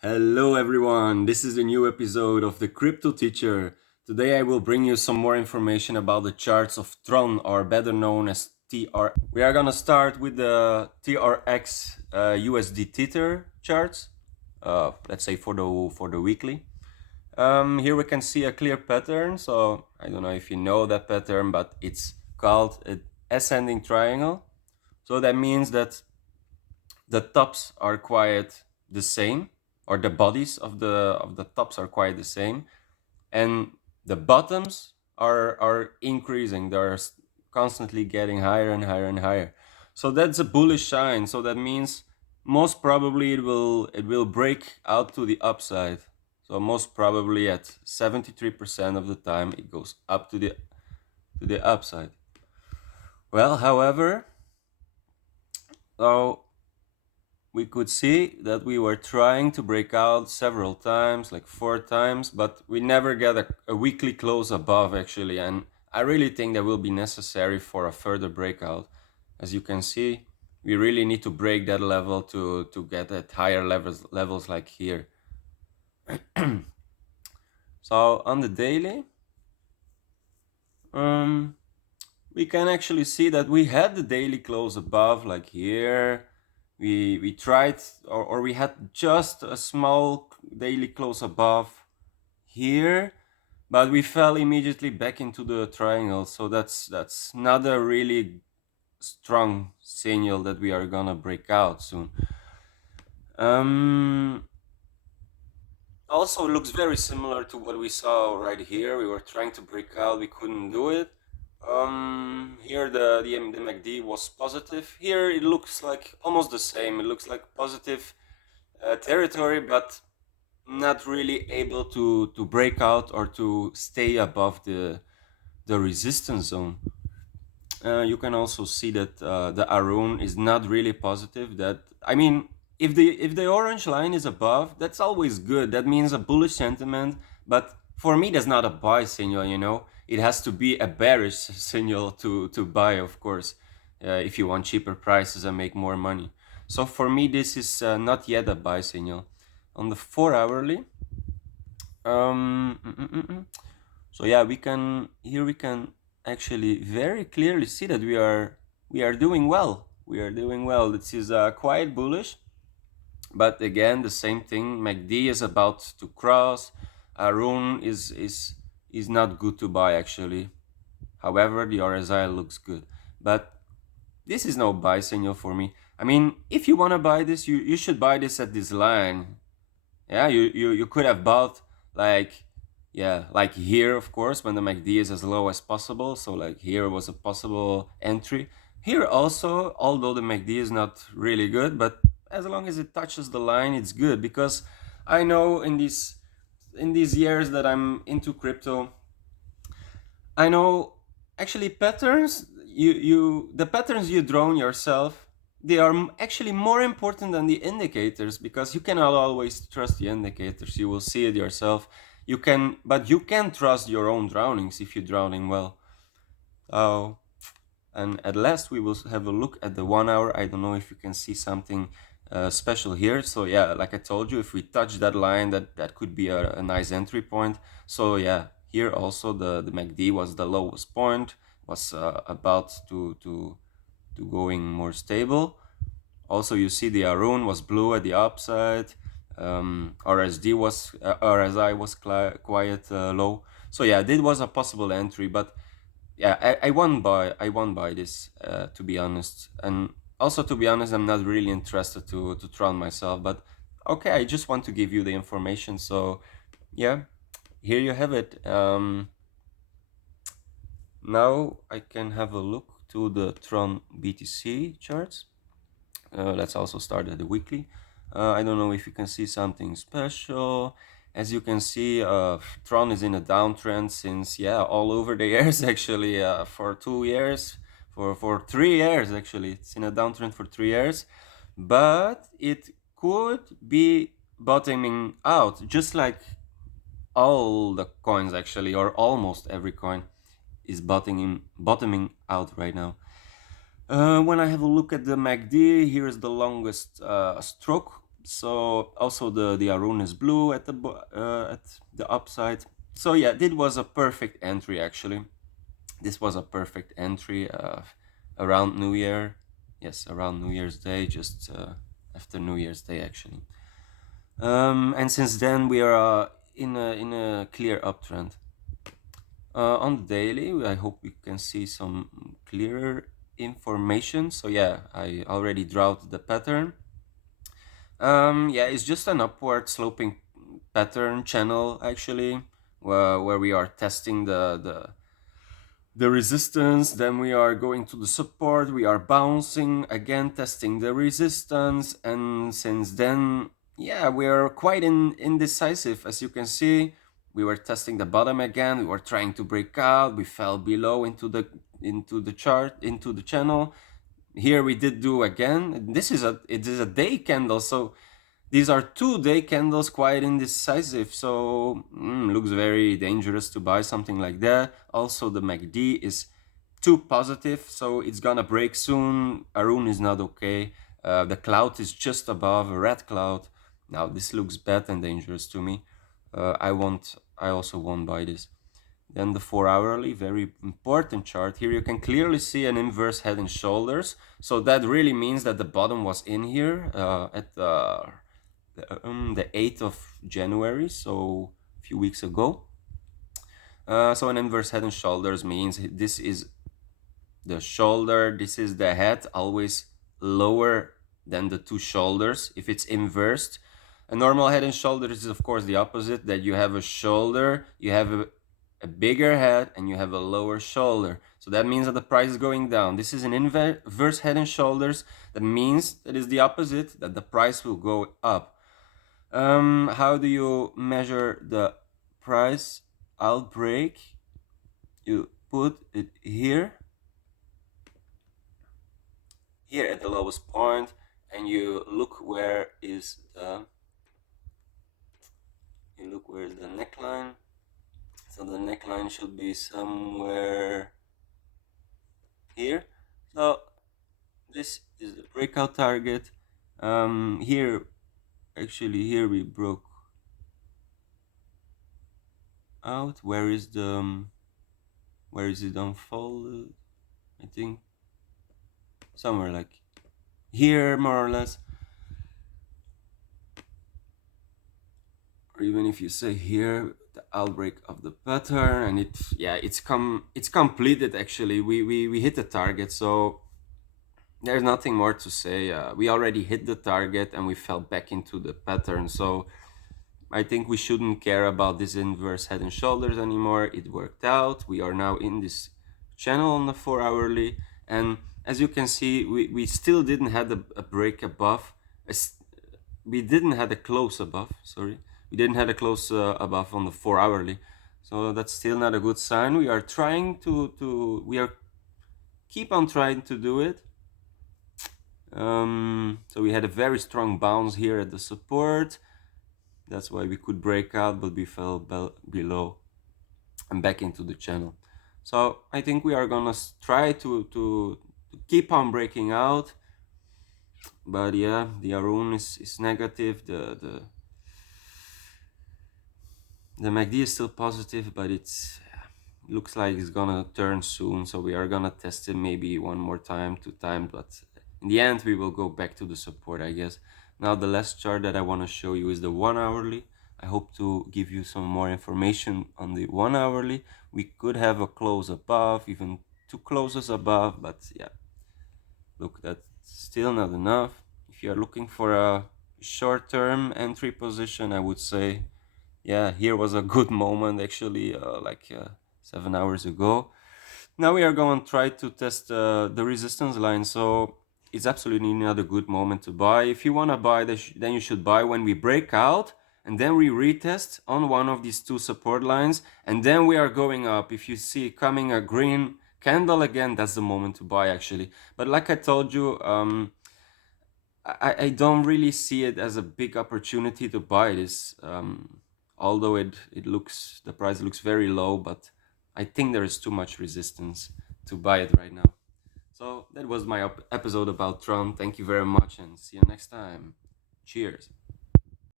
Hello everyone, this is a new episode of the Crypto Teacher. Today I will bring you some more information about the charts of Tron, or better known as TR. We are gonna start with the TRX USD Tether charts. Let's say for the weekly. Here we can see a clear pattern. So I don't know if you know that pattern, but it's called an ascending triangle. So that means that the tops are quite the same, or the bodies of the tops are quite the same, and the bottoms are increasing. They're constantly getting higher and higher and higher. So that's a bullish sign. So that means most probably it will break out to the upside. So most probably at 73% of the time it goes up to the upside. Well, however, so we could see that we were trying to break out several times, like 4 times, but we never get a weekly close above actually. And I really think that will be necessary for a further breakout. As you can see, we really need to break that level to get at higher levels like here. So on the daily, um, we can actually see that we had the daily close above, like here. We tried, or we had just a small daily close above here, but we fell immediately back into the triangle. So that's not a really strong signal that we are gonna break out soon. Um, Also looks very similar to what we saw right here. We were trying to break out, we couldn't do it. Here the MACD was positive. Here it looks like almost the same. It looks like positive territory, but not really able to break out or to stay above the resistance zone. You can also see that the Arun is not really positive. That, I mean, if the orange line is above, that's always good. That means a bullish sentiment. But for me, that's not a buy signal. It has to be a bearish signal to buy, of course, if you want cheaper prices and make more money. So for me, this is not yet a buy signal. On the 4 hourly, um, mm, mm, mm, mm. So yeah, we can actually very clearly see that we are doing well. We are doing well. This is quite bullish, but again, the same thing. MACD is about to cross. Arun is not good to buy actually. However, the RSI looks good, but this is no buy signal for me. I mean, if you want to buy this, you should buy this at this line. Yeah, you could have bought like, yeah, like here, of course, when the MACD is as low as possible. So like here was a possible entry. Here also, although the MACD is not really good, but as long as it touches the line, it's good. Because I know in these years that I'm into crypto, I know actually patterns, the patterns you draw yourself, they are actually more important than the indicators, because you cannot always trust the indicators. You will see it yourself. But you can trust your own drownings if you're drowning well. Oh, and at last we will have a look at the 1 hour. I don't know if you can see something special here. So yeah, like I told you, if we touch that line, that could be a nice entry point. So yeah, here also the MACD was the lowest point, was about to going more stable. Also, you see the Arun was blue at the upside. RSI was quite low. So yeah, this was a possible entry, but yeah, I won't buy this, to be honest. And also, to be honest, I'm not really interested to Tron myself. But okay, I just want to give you the information. So yeah, here you have it. Now I can have a look to the Tron BTC charts. Let's also start at the weekly. I don't know if you can see something special. As you can see, Tron is in a downtrend since, yeah, all over the years actually, for 2 years, for 3 years actually. It's in a downtrend for 3 years, but it could be bottoming out, just like all the coins actually, or almost every coin is bottoming out right now. When I have a look at the MACD, here is the longest stroke So also the Arun is blue at at the upside. So yeah, this was a perfect entry actually. This was a perfect entry around New Year. Yes, around New Year's Day, just after New Year's Day actually. And since then we are in a clear uptrend. On the daily, I hope you can see some clearer information. So yeah, I already drawed the pattern. Yeah, it's just an upward sloping pattern channel actually, where we are testing the resistance, then we are going to the support, we are bouncing again, testing the resistance, and since then, yeah, we are quite indecisive. As you can see, we were testing the bottom again, we were trying to break out, we fell below into the chart, into the channel. Here we did do again. It is a day candle, so these are 2 day candles, quite indecisive, so looks very dangerous to buy something like that. Also, the MACD is too positive, so it's gonna break soon. Arun is not okay. The cloud is just above a red cloud. Now this looks bad and dangerous to me. I also won't buy this. Then the 4 hourly, very important chart. Here you can clearly see an inverse head and shoulders. So that really means that the bottom was in here at the 8th of January, so a few weeks ago. So an inverse head and shoulders means this is the shoulder, this is the head, always lower than the two shoulders if it's inversed. A normal head and shoulders is of course the opposite, that you have a shoulder, you have a bigger head, and you have a lower shoulder. So that means that the price is going down. This is an inverse head and shoulders. That means that is the opposite, that the price will go up. How do you measure the price outbreak? You put it here at the lowest point, and you look where is the neckline. So the neckline should be somewhere here. So this is the breakout target. Here we broke out. Where is it unfolded? I think somewhere like here, more or less. Or even if you say here, the outbreak of the pattern, and it's completed actually. We hit the target, so there's nothing more to say. We already hit the target and we fell back into the pattern, so I think we shouldn't care about this inverse head and shoulders anymore. It worked out. We are now in this channel on the 4 hourly, and as you can see, we still didn't have a break above. We didn't have a close above, sorry. We didn't have a close above on the 4 hourly. So that's still not a good sign. We are trying we are keep on trying to do it. So we had a very strong bounce here at the support. That's why we could break out, but we fell below and back into the channel. So I think we are gonna try to keep on breaking out. But yeah, the Arun is negative. The MACD is still positive, but it's looks like it's gonna turn soon. So we are gonna test it maybe one more time, 2 times, but in the end we will go back to the support, I guess. Now the last chart that I want to show you is the 1 hourly. I hope to give you some more information on the 1 hourly. We could have a close above, even 2 closes above, but yeah, look, that's still not enough. If you are looking for a short-term entry position, I would say, yeah, here was a good moment actually, 7 hours ago. Now we are going to try to test the resistance line, so it's absolutely not a good moment to buy. If you want to buy, then you should buy when we break out, and then we retest on one of these two support lines, and then we are going up. If you see coming a green candle again, that's the moment to buy actually. But like I told you, I don't really see it as a big opportunity to buy this, although the price looks very low, but I think there is too much resistance to buy it right now. So that was my episode about Tron. Thank you very much and see you next time. Cheers.